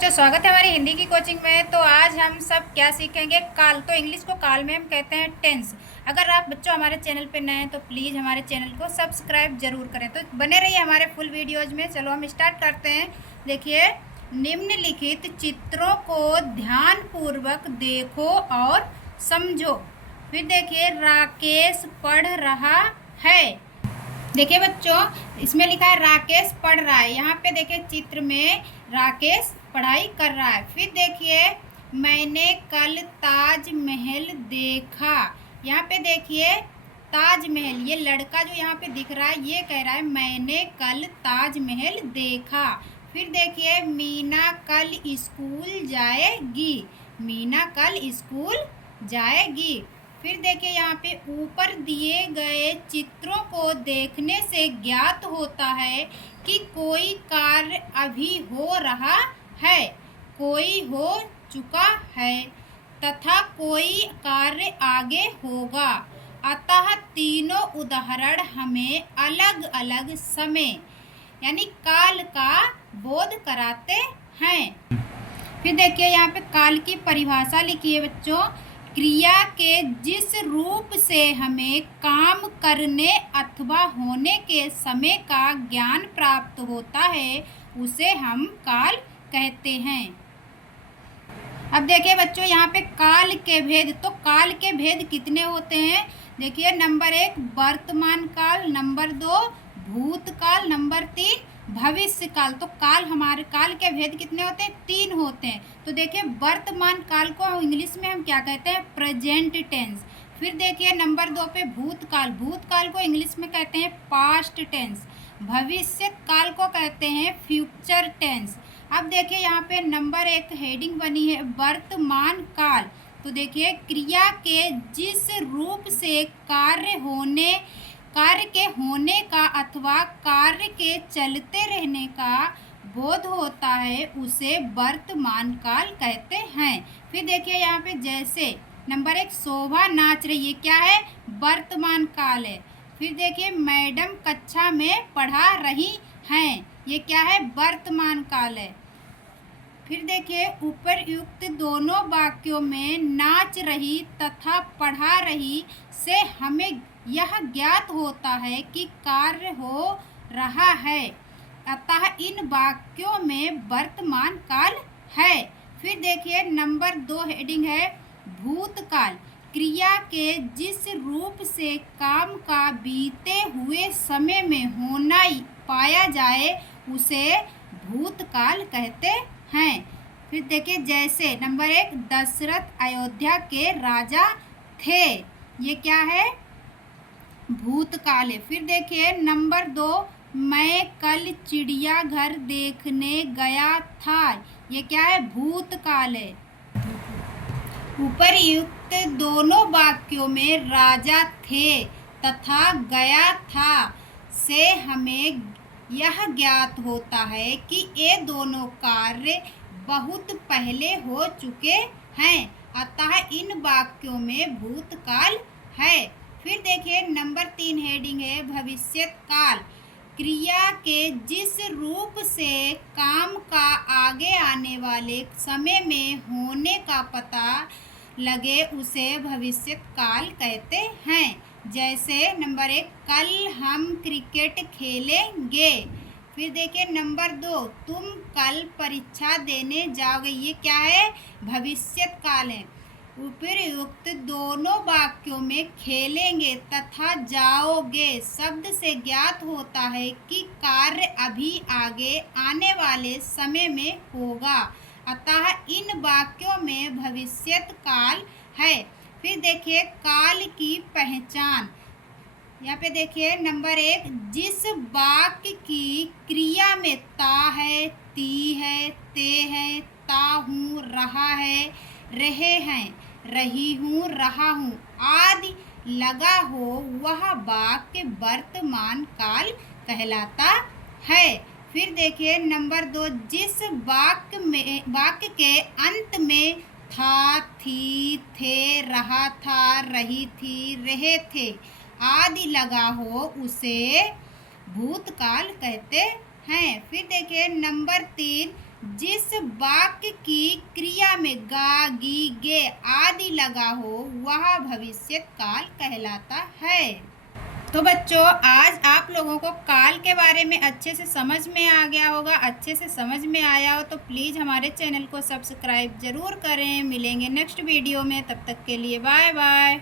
स्वागत है हमारी हिंदी की कोचिंग में। तो आज हम सब क्या सीखेंगे? काल। तो इंग्लिश को काल में हम कहते हैं टेंस। अगर आप बच्चों हमारे चैनल पे नए हैं तो प्लीज़ हमारे चैनल को सब्सक्राइब जरूर करें। तो बने रहिए हमारे फुल वीडियोज में। चलो हम स्टार्ट करते हैं। देखिए, निम्नलिखित चित्रों को ध्यानपूर्वक देखो और समझो। फिर देखिए, राकेश पढ़ रहा है। देखिए बच्चों, इसमें लिखा है राकेश पढ़ रहा है। यहाँ पे देखिए चित्र में राकेश पढ़ाई कर रहा है। फिर देखिए, मैंने कल ताजमहल देखा। यहाँ पे देखिए ताजमहल, ये लड़का जो यहाँ पे दिख रहा है ये कह रहा है मैंने कल ताजमहल देखा। फिर देखिए, मीना कल स्कूल जाएगी। मीना कल स्कूल जाएगी। फिर देखिए, यहाँ पे ऊपर दिए गए चित्रों को देखने से ज्ञात होता है कि कोई कार्य अभी हो रहा है, कोई हो चुका है तथा कोई कार्य आगे होगा। अतः तीनों उदाहरण हमें अलग अलग समय यानी काल का बोध कराते हैं। फिर देखिए, यहाँ पे काल की परिभाषा लिखी है बच्चों। क्रिया के जिस रूप से हमें काम करने अथवा होने के समय का ज्ञान प्राप्त होता है उसे हम काल कहते हैं। अब देखिए बच्चों, यहाँ पे काल के भेद। तो काल के भेद कितने होते हैं? देखिए, नंबर 1 वर्तमान काल, नंबर 2 भूतकाल, नंबर 3 भविष्य काल। तो हमारे काल के भेद कितने होते हैं? 3 होते हैं। तो देखिए, वर्तमान काल को इंग्लिश में हम क्या कहते हैं? Present tense. फिर देखिए नंबर 2 पे भूतकाल। भूतकाल को इंग्लिश में कहते हैं पास्ट टेंस। भविष्य काल को कहते हैं फ्यूचर टेंस। अब देखिए, यहाँ पे नंबर 1 हेडिंग बनी है वर्तमान काल। तो देखिए, क्रिया के जिस रूप से कार्य के होने का अथवा कार्य के चलते रहने का बोध होता है उसे वर्तमान काल कहते हैं। फिर देखिए, यहाँ पे जैसे नंबर 1 शोभा नाच रही है, क्या है? वर्तमान काल है। फिर देखिए, मैडम कक्षा में पढ़ा रही हैं, ये क्या है? वर्तमान काल है। फिर देखिए, उपरयुक्त दोनों वाक्यों में नाच रही तथा पढ़ा रही से हमें यह ज्ञात होता है कि कार्य हो रहा है, अतः इन वाक्यों में वर्तमान काल है। फिर देखिए, नंबर 2 हेडिंग है भूतकाल। क्रिया के जिस रूप से काम का बीते हुए समय में होना पाया जाए उसे भूतकाल कहते हैं। फिर देखिए, जैसे नंबर 1 दशरथ अयोध्या के राजा थे, ये क्या है? भूतकाल है। फिर देखिए नंबर 2 मैं कल चिड़ियाघर देखने गया था, ये क्या है? भूतकाल है। उपरयुक्त दोनों वाक्यों में राजा थे तथा गया था से हमें यह ज्ञात होता है कि ये दोनों कार्य बहुत पहले हो चुके हैं, अतः इन वाक्यों में भूतकाल है। फिर देखिए, नंबर 3 हेडिंग है भविष्य काल। क्रिया के जिस रूप से काम का आगे आने वाले समय में होने का पता लगे उसे भविष्य काल कहते हैं। जैसे नंबर 1 कल हम क्रिकेट खेलेंगे। फिर देखिए नंबर 2 तुम कल परीक्षा देने जाओगे, ये क्या है? भविष्य काल है। उपयुक्त दोनों वाक्यों में खेलेंगे तथा जाओगे शब्द से ज्ञात होता है कि कार्य अभी आगे आने वाले समय में होगा, अतः इन वाक्यों में भविष्य काल है। फिर देखिए, काल की पहचान। यहाँ पे देखिए नंबर 1 जिस वाक्य की क्रिया में ता है, ती है, ते है, ता हूँ, रहा है, रहे हैं, रही हूँ, रहा हूँ आदि लगा हो वह वाक्य वर्तमान काल कहलाता है। फिर देखिए नंबर 2 जिस वाक्य के अंत में था, थी, थे, रहा था, रही थी, रहे थे आदि लगा हो उसे भूतकाल कहते हैं। फिर देखिए नंबर 3 जिस वाक्य की क्रिया में गा, गी, गे आदि लगा हो वह भविष्य काल कहलाता है। तो बच्चों, आज आप लोगों को काल के बारे में अच्छे से समझ में आ गया होगा। अच्छे से समझ में आया हो तो प्लीज़ हमारे चैनल को सब्सक्राइब ज़रूर करें। मिलेंगे नेक्स्ट वीडियो में, तब तक के लिए बाय बाय।